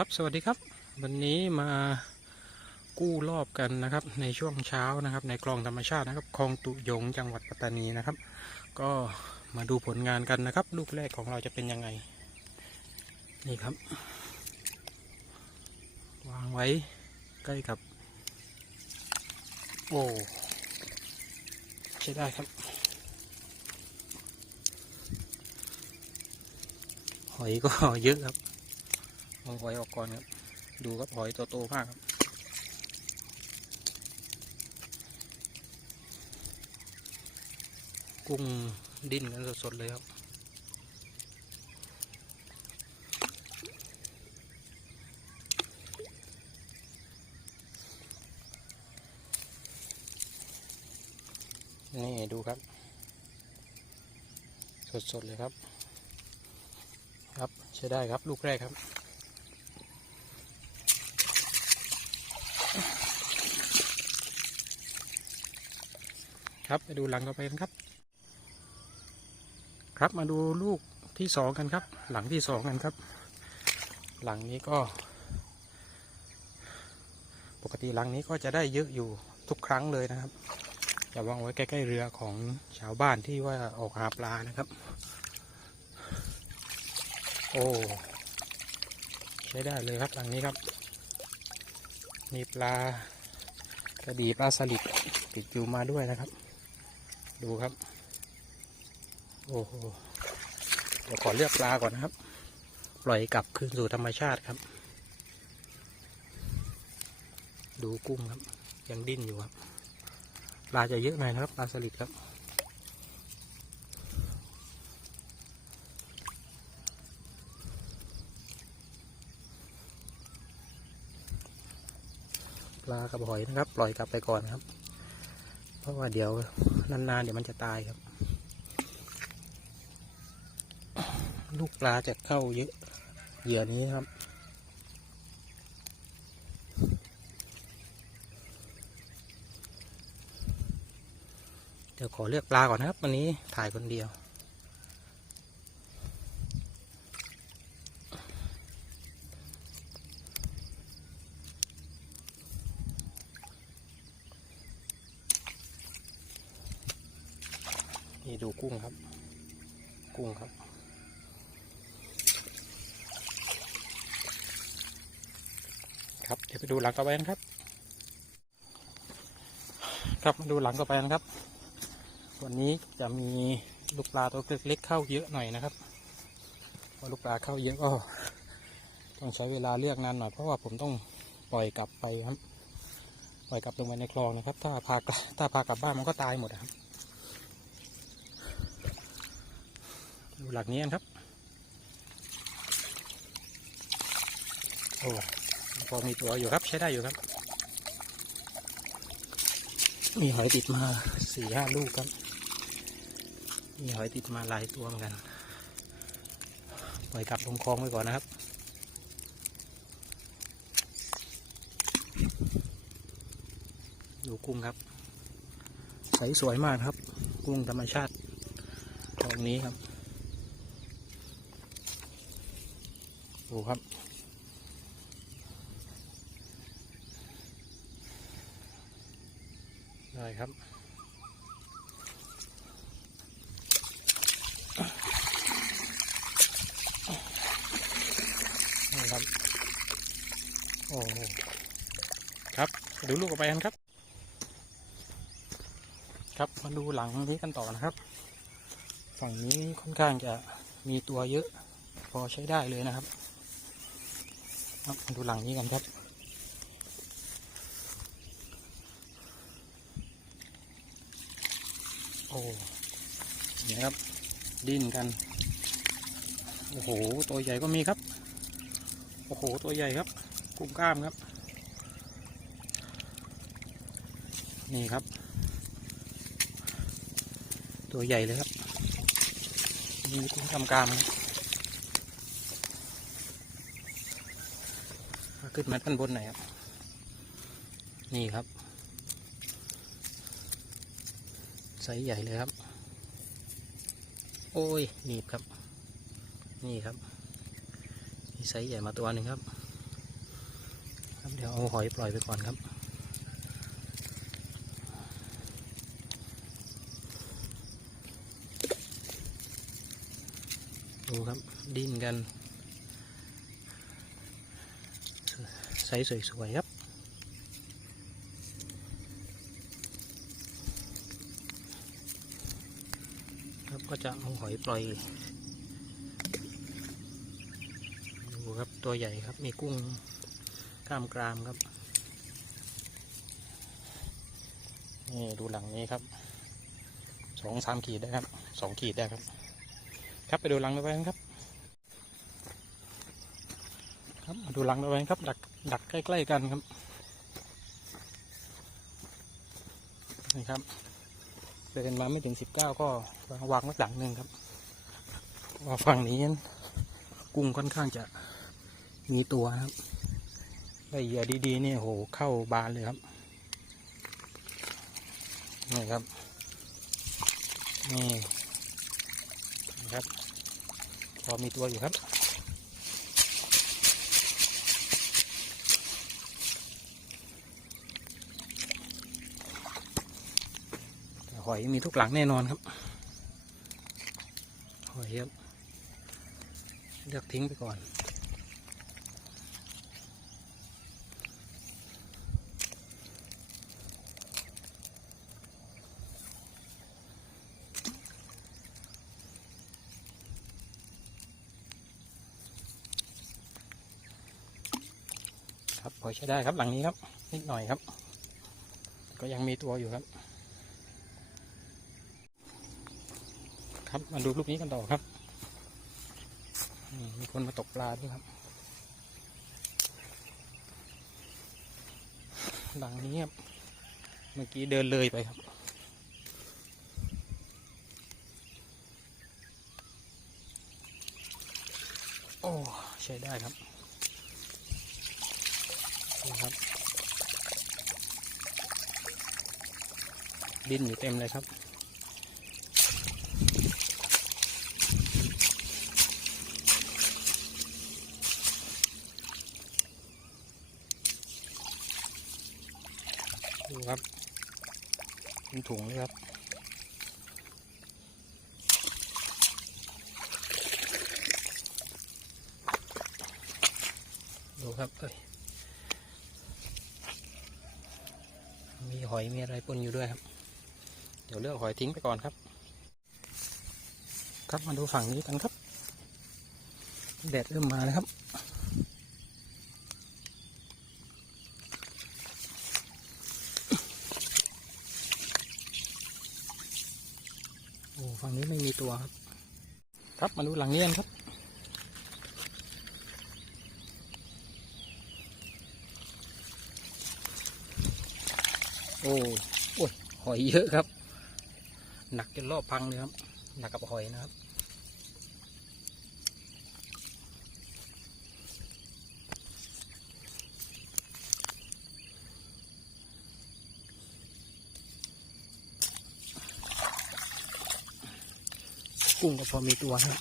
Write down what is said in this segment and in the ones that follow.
ครับสวัสดีครับ วันนี้มากู้รอบกันนะครับ ในช่วงเช้านะครับ ในคลองธรรมชาตินะครับคลองตุยงจังหวัดปัตตานีนะครับ ก็มาดูผลงานกันนะครับ ลูกแรกของเราจะเป็นยังไง นี่ครับ วางไว้ใกล้กับ โอ้ใช้ได้ครับ หอยก็เยอะครับ เอาหอยออกก่อนครับ ดูครับหอยตัวโตมากครับกุ้งดิ้นกันสดๆเลยครับ นี่ดูครับ สดๆเลยครับ ครับใช้ได้ครับลูกแรกครับ ครับไปดูหลังต่อไปกันครับ ครับมาดูลูกที่สองกันครับ หลังที่สองกันครับ หลังนี้ก็ ปกติหลังนี้ก็จะได้เยอะอยู่ทุกครั้งเลยนะครับอย่าวางไว้ใกล้ๆเรือของชาวบ้านที่ว่าออกหาปลานะครับ โอ้ใช้ได้เลยครับหลังนี้ครับ มีปลากระดีปลาสลิดติดอยู่มาด้วยนะครับ ดูครับ โอ้โหเดี๋ยวขอเลือกปลาก่อนนะครับ ปล่อยกลับคืนสู่ธรรมชาติครับ ดูกุ้งครับ ยังดิ้นอยู่ครับ ปลาจะเยอะหน่อยนะครับ ปลาสลิดครับปลากับหอยนะครับ ปล่อยกลับไปก่อนครับ ราะว่าเดี๋ยวนานๆเดี๋ยวมันจะตายครับ ลูกปลาจะเข้าเยอะเหยื่อนี้ครับ เดี๋ยวขอเลือกปลาก่อนนะครับ วันนี้ถ่ายคนเดียว นี่ดู กุ้งครับ กุ้งครับครับเดี๋ยวไปดูหลังต่อไปนะครับ ครับมาดูหลังต่อไปนะครับ วันนี้จะมีลูกปลาตัวเล็กๆเข้าเยอะหน่อยนะครับพอลูกปลาเข้าเยอะก็ต้องใช้เวลาเลือกนานหน่อยเพราะว่าผมต้องปล่อยกลับไปครับ ปล่อยกลับลงไปในคลองนะครับ ถ้าพากถ้าพากลับบ้านมันก็ตายหมดครับ ดูหลักนี้กันครับ โอ้พอมีตัวอยู่ครับใช้ได้อยู่ครับ มีหอยติดมาสี่ห้าลูกครับ มีหอยติดมาหลายตัวเหมือนกัน ปล่อยกลับลงคลองไว้ก่อนนะครับดูกุ้งครับ ใสสวยมากครับ กุ้งธรรมชาติตรงนี้ครับ ดูครับ ได้ครับนี่ครับ โอ้โหครับดูลูกออกไปกันครับ ครับมาดูหลังนี้กันต่อนะครับ ฝั่งนี้ค่อนข้างจะมีตัวเยอะ พอใช้ได้เลยนะครับ ครับดูหลังนี้กันครับ โอ้เนี่ยครับ ดิ้นกัน โอ้โห ตัวใหญ่ก็มีครับ โอ้โห ตัวใหญ่ครับ กุ้งกล้ามครับ นี่ครับ ตัวใหญ่เลยครับ มีกุ้งกล้ามกล้ามครับ ขึ้นมาด้านบนหน่อยครับ นี่ครับไซส์ใหญ่เลยครับ โอ้ยหนีบครับ นี่ครับมีไซส์ใหญ่มาตัวหนึ่งครับ ครับ เดี๋ยวเอาหอยปล่อยไปก่อนครับดูครับดิ้นกัน ไซส์สวยๆครับ ครับก็จะเอาหอยปล่อย ดูครับตัวใหญ่ครับมีกุ้งกล้ามกรามครับนี่ดูหลังนี้ครับสองสามขีดได้ครับสองขีดได้ครับ ครับไปดูหลังต่อไปครับ ครับ มาดูหลังต่อไปครับ ดักดักใกล้ ๆ กันครับนี่ครับเดินมาไม่ถึงสิบเก้าก็วางวางไว้หลังหนึ่งครับว่าฝั่งนี้กุ้งค่อนข้างจะมีตัวครับได้เหยื่อดีๆนี่โหเข้าบานเลยครับนี่ครับนี่นะครับ พอมีตัวอยู่ครับ หอยมีทุกหลังแน่นอนครับ หอยครับเลือกทิ้งไปก่อนครับพอใช้ได้ครับหลังนี้ครับ นิดหน่อยครับ ก็ยังมีตัวอยู่ครับ ครับ มาดูรูปนี้กันต่อครับมมีคนมาตกปลาด้วยครับหลังนี้ครับ เมื่อกี้เดินเลยไปครับ โอ้ใช้ได้ครับนี่ครับ ดินอยู่เต็มเลยครับ ครับเป็นถุงเลยครับดูครับเอ้ยมีหอยมีอะไรปนอยู่ด้วยครับ เดี๋ยวเลือกหอยทิ้งไปก่อนครับ ครับมาดูฝั่งนี้กันครับแดดเริ่มมาแล้วครับ ฝั่งนี้ไม่มีตัวครับ ครับมาดูหลังเนี้กันครับ โอ้โอ้ยหอยเยอะครับ หนักจนรอบพังเลยครับ หนักกับหอยนะครับ กุ้งก็พอมีตัวนะ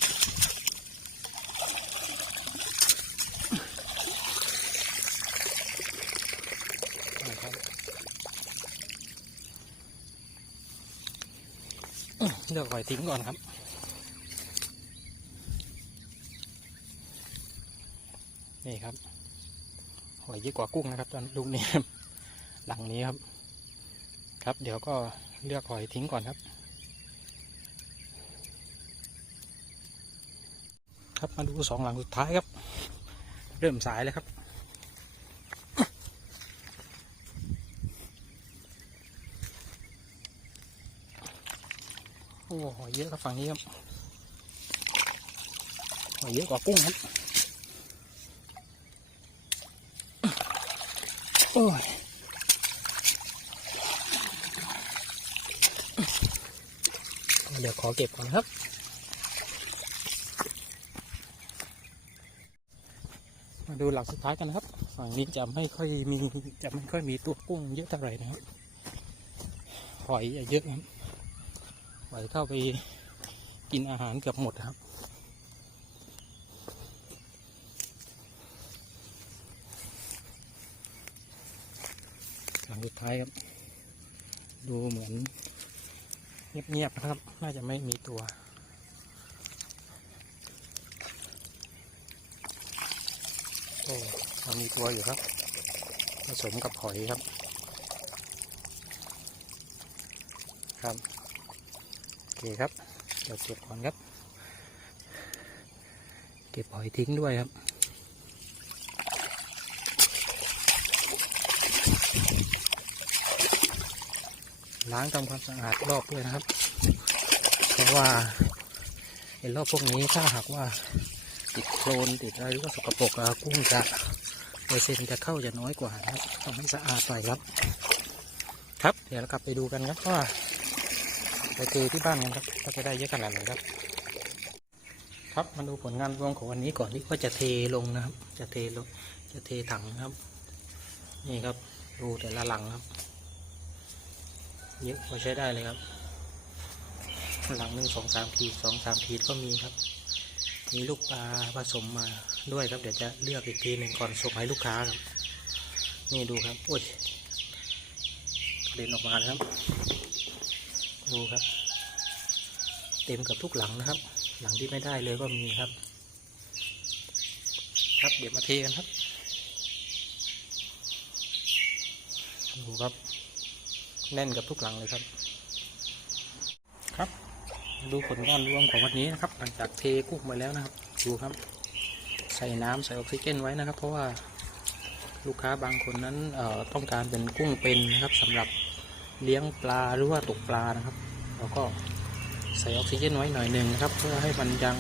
เลือกหอยทิ้งก่อนครับนี่ครับหอยเยอะกว่ากุ้งนะครับ ตอนลูกนี้หลังนี้ครับ ครับ เดี๋ยวก็เลือกหอยทิ้งก่อนครับ ครับมาดูสองหลังสุดท้ายครับ เริ่มสายแล้วครับ โอ้หอยเยอะครับฝั่งนี้ครับหอยเยอะกว่ากุ้งครับโอ้ยเดี๋ยวขอเก็บก่อนครับ มา ดูหลักสุดท้ายกันนะครับ ฝั่งนี้จะไม่ค่อยมีจะไม่ค่อยมีตัวกุ้งเยอะเท่าไหร่นะครับหอยเยอะครับหอยเข้าไปกินอาหารเกือบหมดครับนงสุดท้ายครับ ดูเหมือนเงียบๆนะครับ น่าจะไม่มีตัว โอ้เรามีตัวอยู่ครับ ผสมกับหอยครับ ครับ โอเคครับ เดี๋ยวเก็บก่อนครับ เก็บหอยทิ้งด้วยครับล้างทำความสะอาดรอบด้วยนะครับ เพราะว่าไอ้รอบพวกนี้ถ้าหากว่า ติดโคลนติดอะไรหรือว่าสกปรกอะกุ้งจะเปอร์เซ็นต์จะเข้าจะน้อยกว่านะครับต้องให้สะอาดหน่อยครับ ครับเดี๋ยวเรากลับไปดูกันครับว่าไปเจอที่บ้านกันครับว่าจะได้เยอะขนาดไหนครับ ครับมาดูผลงานรวมของวันนี้ก่อนที่ว่าจะเทลงนะครับ จะเทลงจะเทถังนะครับ นี่ครับดูแต่ละหลังครับเยอะพอใช้ได้เลยครับ หลังหนึ่งสองสามขีดสองสามขีดก็มีครับ มีลูกปลาผสมมาด้วยครับ เดี๋ยวจะเลือกอีกทีหนึ่งก่อนส่งให้ลูกค้าครับ นี่ดูครับโอ้ยเด็นออกมาแล้วครับ ดูครับ เต็มกับทุกหลังนะครับ หลังที่ไม่ได้เลยก็มีครับ ครับเดี๋ยวมาเทกันครับ ดูครับ แน่นกับทุกหลังเลยครับ ดูผลงานรวมของวันนี้นะครับ หลังจากเทกุ้งไปแล้วนะครับ ดูครับ ใส่น้ำใส่ออกซิเจนไว้นะครับ เพราะว่าลูกค้าบางคนนั้นต้องการเป็นกุ้งเป็นนะครับสำหรับเลี้ยงปลาหรือว่าตกปลานะครับแล้วก็ใส่ออกซิเจนไว้หน่อยหนึ่งนะครับ เพื่อให้มันยัง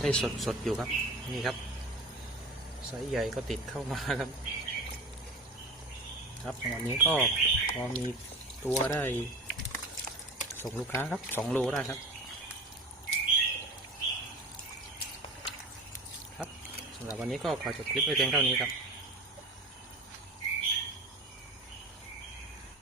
ได้สดสดอยู่ครับ นี่ครับไซส์ใหญ่ก็ติดเข้ามาครับ ครับวันนี้ก็พอมีตัวได้ส่งลูกค้าครับสองโลได้ครับ สำหรับวันนี้ก็ขอจบคลิปไว้เพียงเท่านี้ครับ